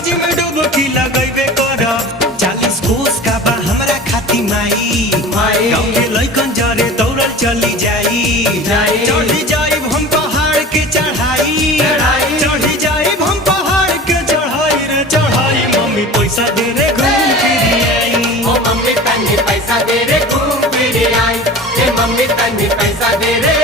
गंगा जी में डुबकी लगैबे करब 40 कोस का बा हमरा खाती माई गाँव के लइकन जरे दौड़ल चली जाई चढ़ी जाइब हम पहाड़ के चढ़ाई चढ़ी जाइब हम पहाड़ के चढ़ाई रे चढ़ाई मम्मी पैसा दे रे घूम फिर आई ओ मम्मी तन्नी पैसा दे रे घूम फिर आई ए मम्मी तन्नी पैसा दे रे